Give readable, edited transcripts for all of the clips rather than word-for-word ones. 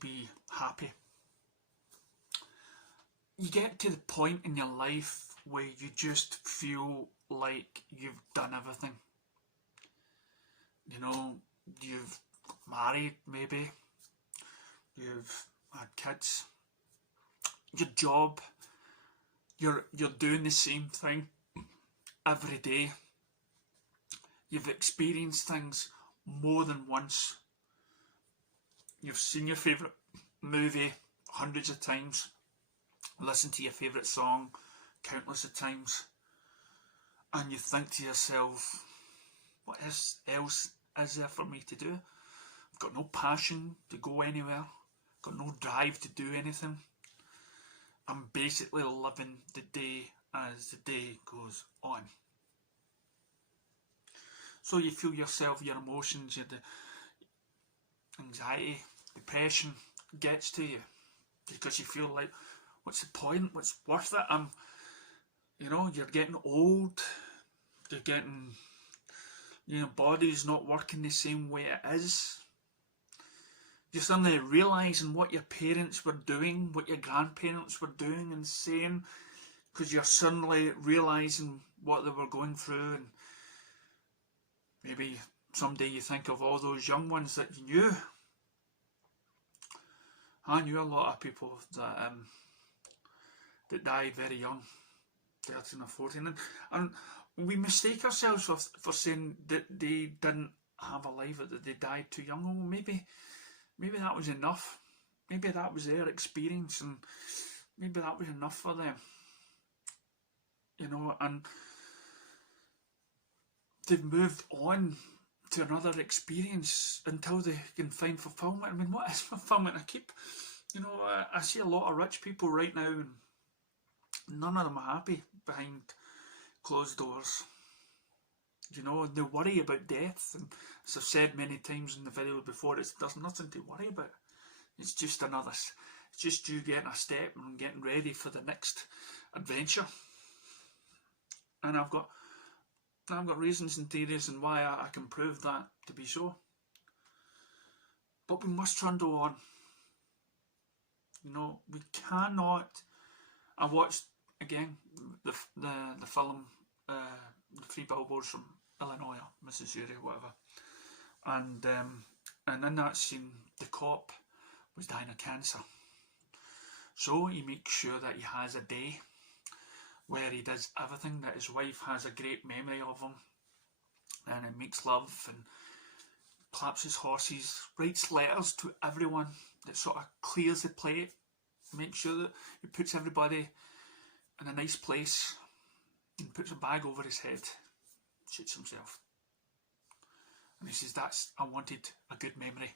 be happy. You get to the point in your life where you just feel like you've done everything. You know, you've married maybe, you've had kids, your job, you're doing the same thing every day. You've experienced things more than once. You've seen your favourite movie hundreds of times, listened to your favourite song countless of times, and you think to yourself, what else is there for me to do? I've got no passion to go anywhere, got no drive to do anything. I'm basically living the day as the day goes on. So you feel yourself, your emotions, the anxiety, depression gets to you because you feel like, what's the point? What's worth it? You're getting old. You're getting, body's not working the same way it is. You're suddenly realising what your parents were doing, what your grandparents were doing and saying, because you're suddenly realising what they were going through, and maybe someday you think of all those young ones that you knew. I knew a lot of people that died very young, 13 or 14, and we mistake ourselves for saying that they didn't have a life, that they died too young. Oh, maybe that was enough. Maybe that was their experience, and maybe that was enough for them. And they've moved on to another experience until they can find fulfillment. I mean, what is fulfillment? I see a lot of rich people right now, and none of them are happy behind closed doors. They worry about death, and as I've said many times in the video before, there's nothing to worry about. It's just you getting a step and getting ready for the next adventure. And I've got reasons and theories and why I can prove that to be so. But we must trundle on. We cannot. I watched again the film, the 3 Billboards from Illinois, Missouri, whatever, and in that scene, the cop was dying of cancer. So he makes sure that he has a day where he does everything, that his wife has a great memory of him, and he makes love and claps his horses, writes letters to everyone, that sort of clears the plate, makes sure that he puts everybody in a nice place, and puts a bag over his head, shoots himself. And he says, I wanted a good memory.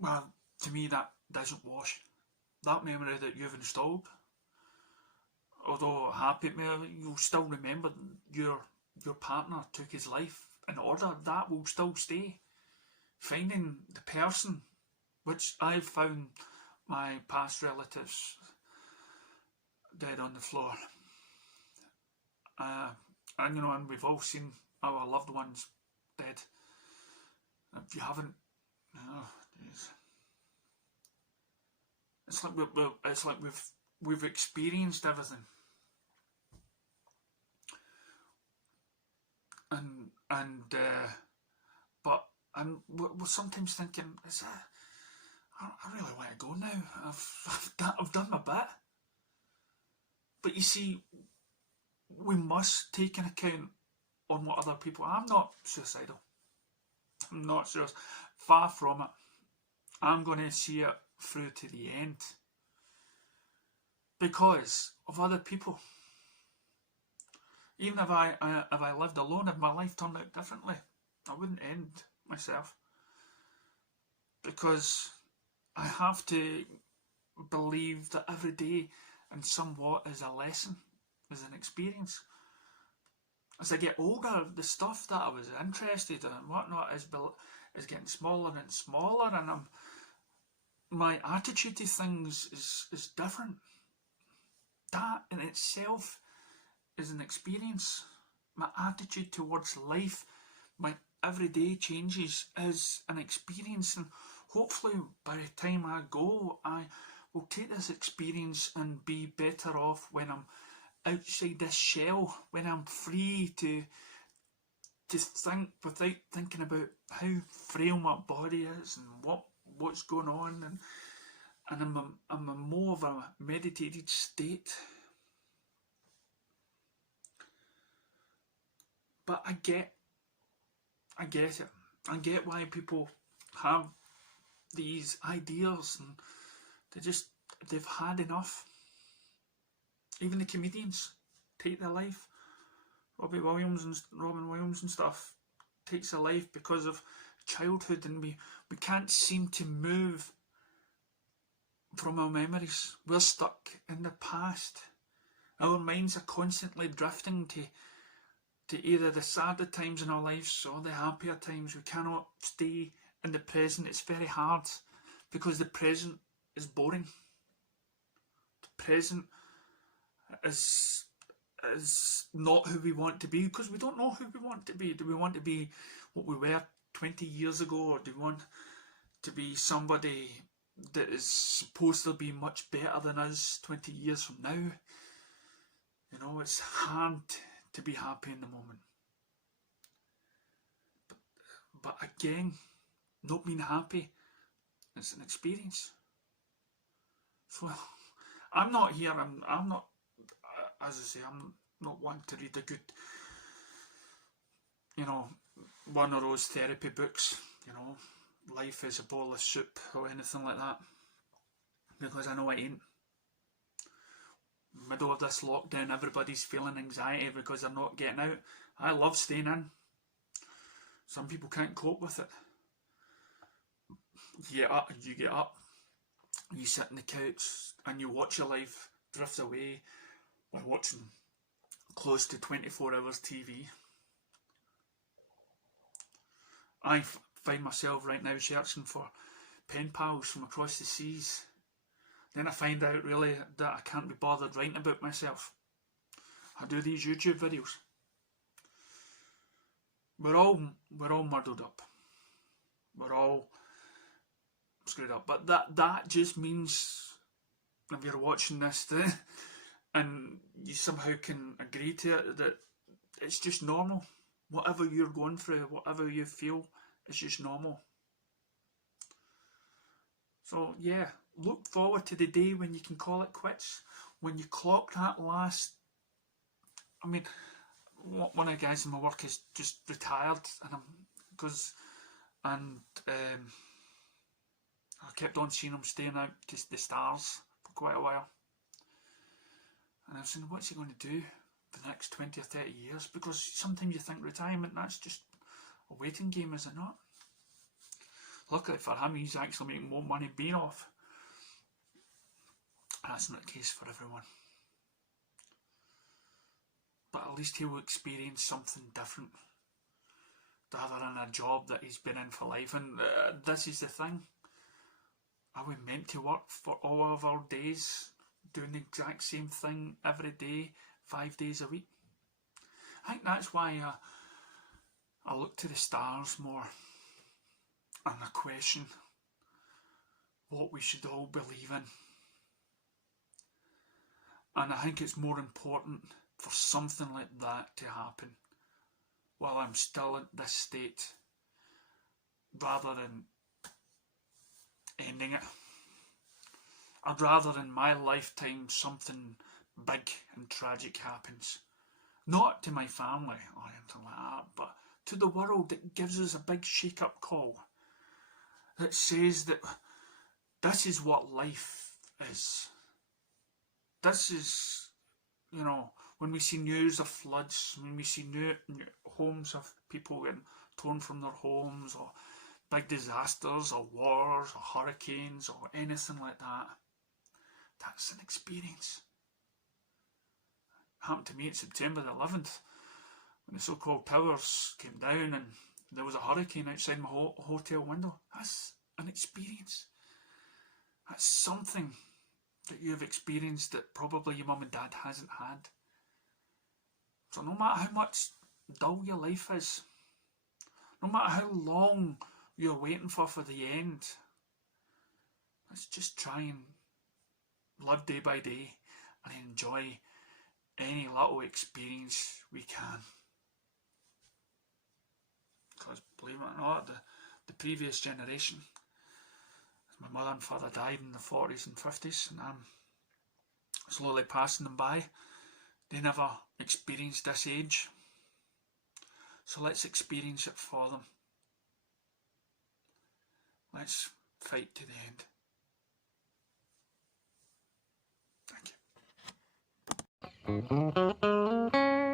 Well, to me that doesn't wash. That memory that you've installed, although happy, you'll still remember your partner took his life in order. That will still stay. Finding the person, which I've found my past relatives dead on the floor. And we've all seen our loved ones dead. If you haven't, it's like we've experienced everything, but we're sometimes thinking, I really want to go now. I've done my bit. But you see, we must take an account on what other people. I'm not suicidal. I'm not sure. Far from it. I'm going to see it through to the end because of other people. Even if I lived alone, if my life turned out differently, I wouldn't end myself, because I have to believe that every day and somewhat is a lesson, is an experience. As I get older, the stuff that I was interested in and whatnot is getting smaller and smaller, and my attitude to things is different. That in itself is an experience. My attitude towards life, my everyday changes is an experience, and hopefully by the time I go, I will take this experience and be better off when I'm outside this shell, when I'm free to think without thinking about how frail my body is and what's going on, and I'm in more of a meditated state. But I get it. I get why people have these ideas, and they've had enough. Even the comedians take their life. Robin Williams and stuff takes their life because of childhood, and we can't seem to move from our memories. We're stuck in the past. Our minds are constantly drifting to either the sadder times in our lives or the happier times. We cannot stay in the present. It's very hard because the present is boring. The present is not who we want to be, because we don't know who we want to be. Do we want to be what we were 20 years ago, or do we want to be somebody that is supposed to be much better than us 20 years from now? You know, it's hard to be happy in the moment. But again, not being happy, it's an experience. So I'm not here, I'm not, as I say, I'm not one to read a good, one of those therapy books, Life is a Bowl of Soup or anything like that, because I know it ain't. Middle of this lockdown, everybody's feeling anxiety because they're not getting out. I love staying in. Some people can't cope with it. You get up, you sit on the couch and you watch your life drift away by watching close to 24 hours TV. I find myself right now searching for pen pals from across the seas. Then I find out really that I can't be bothered writing about myself. I do these YouTube videos. We're all muddled up. We're all screwed up. But that just means, if you're watching this and you somehow can agree to it, that it's just normal. Whatever you're going through, whatever you feel, it's just normal. So yeah, look forward to the day when you can call it quits. When you clock that last... I mean, one of the guys in my work is just retired, and I kept on seeing him staying out to the stars for quite a while. And I was saying, what's he going to do for the next 20 or 30 years? Because sometimes you think retirement, that's just a waiting game, is it not? Luckily for him, he's actually making more money being off. That's not the case for everyone. But at least he will experience something different, rather than a job that he's been in for life. And this is the thing. Are we meant to work for all of our days, doing the exact same thing every day, 5 days a week? I think that's why I look to the stars more, and I question what we should all believe in. And I think it's more important for something like that to happen while I'm still in this state, rather than ending it. I'd rather in my lifetime something big and tragic happens. Not to my family or anything like that, but to the world. That gives us a big shake-up call. That says that this is what life is. This is, when we see news of floods, when we see new homes of people getting torn from their homes, or big disasters, or wars, or hurricanes, or anything like that, that's an experience. It happened to me on September the 11th, when the so-called towers came down and there was a hurricane outside my hotel window. That's an experience. That's something that you have experienced that probably your mum and dad hasn't had. So no matter how much dull your life is, no matter how long you're waiting for the end, let's just try and live day by day and enjoy any little experience we can. Because believe it or not, the previous generation, my mother and father died in the 40s and 50s, and I'm slowly passing them by. They never experienced this age, so let's experience it for them. Let's fight to the end. Thank you.